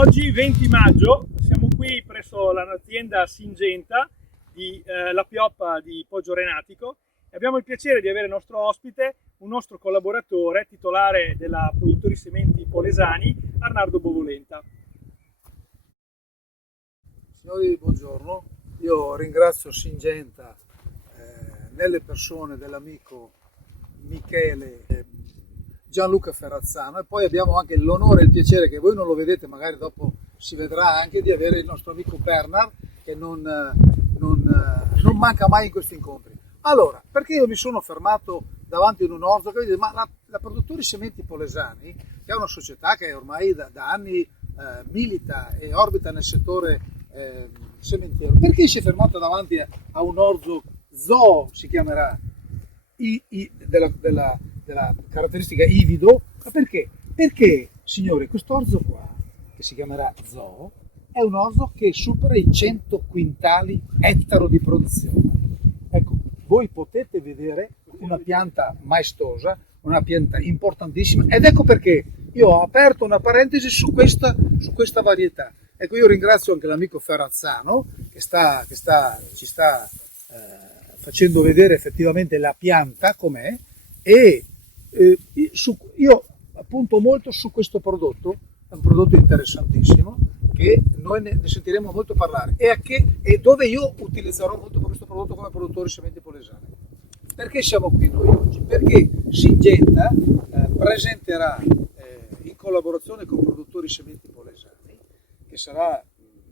Oggi 20 maggio siamo qui presso l'azienda Syngenta di La Pioppa di Poggio Renatico e abbiamo il piacere di avere nostro ospite un nostro collaboratore titolare della produttori sementi Polesani, Arnaldo Bovolenta. Signori, buongiorno. Io ringrazio Syngenta nelle persone dell'amico Michele Gianluca Ferrazzano, e poi abbiamo anche l'onore e il piacere, che voi non lo vedete, magari dopo si vedrà, anche di avere il nostro amico Bernard, che non manca mai in questi incontri. Allora, perché io mi sono fermato davanti ad un orzo che dice, ma la produttori sementi Polesani, che è una società che ormai da anni milita e orbita nel settore sementiero, perché si è fermato davanti a un orzo zoo, si chiamerà, della caratteristica ivido? Ma perché? Perché, signori, questo orzo qua, che si chiamerà zoo, è un orzo che supera i 100 quintali ettaro di produzione. Ecco, voi potete vedere una pianta maestosa, una pianta importantissima, ed ecco perché io ho aperto una parentesi su questa varietà. Ecco, io ringrazio anche l'amico Ferrazzano che ci sta facendo vedere effettivamente la pianta com'è, e io appunto molto su questo prodotto. È un prodotto interessantissimo che noi ne sentiremo molto parlare, e dove io utilizzerò molto questo prodotto come produttore sementi Polesani. Perché siamo qui noi oggi? Perché Syngenta presenterà in collaborazione con produttori sementi Polesani, che sarà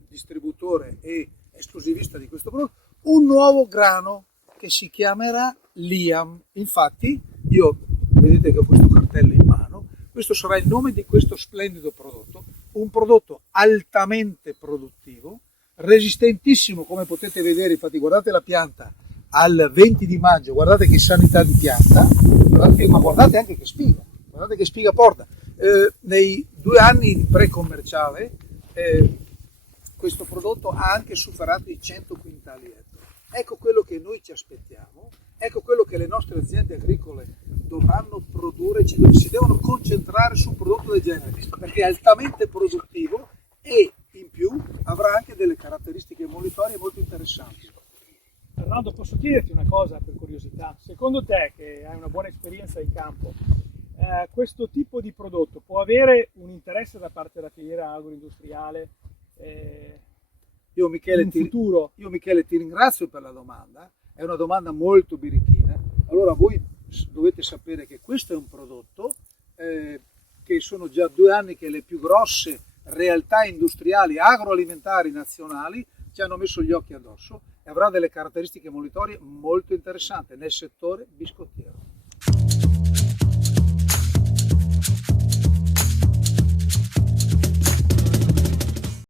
distributore e esclusivista di questo prodotto, un nuovo grano che si chiamerà Liam. Infatti io, vedete che ho questo cartello in mano, questo sarà il nome di questo splendido prodotto, un prodotto altamente produttivo, resistentissimo, come potete vedere. Infatti guardate la pianta al 20 di maggio, guardate che sanità di pianta, ma guardate anche che spiga porta. Nei 2 anni di pre-commerciale questo prodotto ha anche superato i 100 quintali ettaro. Ecco quello che noi ci aspettiamo, ecco quello che le nostre aziende agricole dovranno produrre, si devono concentrare su un prodotto del genere, perché è altamente produttivo e in più avrà anche delle caratteristiche molitorie molto interessanti. Arnaldo, posso chiederti una cosa per curiosità? Secondo te, che hai una buona esperienza in campo, questo tipo di prodotto può avere un interesse da parte della filiera agroindustriale Io Michele ti ringrazio per la domanda, è una domanda molto birichina. Allora voi dovete sapere che questo è un prodotto che sono già 2 anni che le più grosse realtà industriali agroalimentari nazionali ci hanno messo gli occhi addosso, e avrà delle caratteristiche molitorie molto interessanti nel settore biscottiero.